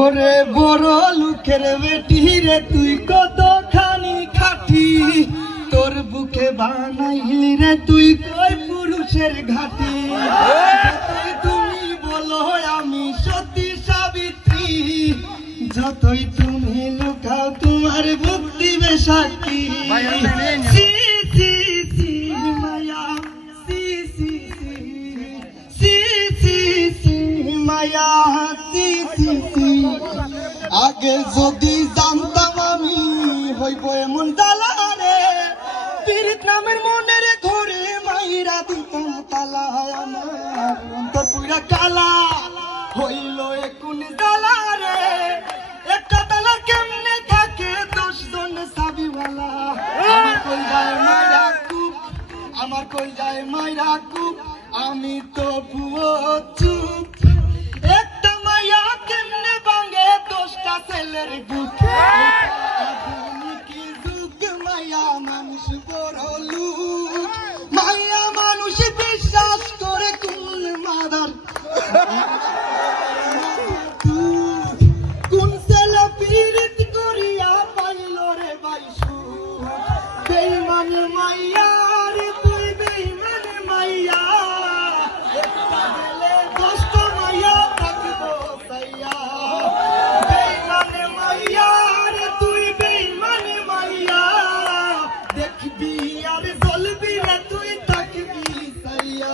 ওরে বড় লোকের বেটি রে তুই কতখানি খাটি, তোর বুকে বানাইলি রে তুই কই পুরুষের ঘাটি। যতই তুমি বলো আমি সতী সাবিত্রী, যতই তুমি লুকাও তোমার বুক দিবে সাক্ষী। সি সি সি মায়া, সি সি সি সি সি মায়া, সি সি সি। আগে যদি জানতাম আমি হইব এমন জ্বালা রে, পীড়িত নামের মনের ঘরে মাইরা দিতাম তালা। আমার অন্তর পুরা কালা হইল একুন জ্বালা রে, একটা তালা কেমনে থাকে 10 জন সাবিওয়ালা। আমার কই যায় মাইরা কুক, আমার কই যায় মাইরা কুক, আমি তো পুয়ো চুপ। একটা মাইয়া কেমনে ভাঙে 10টা ছেলের বুক। আধুনিক যুগ মাইয়া মানুষ বড় লুক, মাইয়া মানুষ বিশ্বাস করে কোন মাদার। কোন ছেলে পীড়িত করিয়া পাইল রে বাইশু, বেঈমান মাইয়া রে তুই বেঈমান মাইয়া। একটা গেলে 10টা মাইয়া থাকবো সাইয়া, বেঈমান মাইয়া রে তুই বেঈমান মাইয়া। দেখবি আর জ্বলবি রে তুই থাকবি সাইয়া।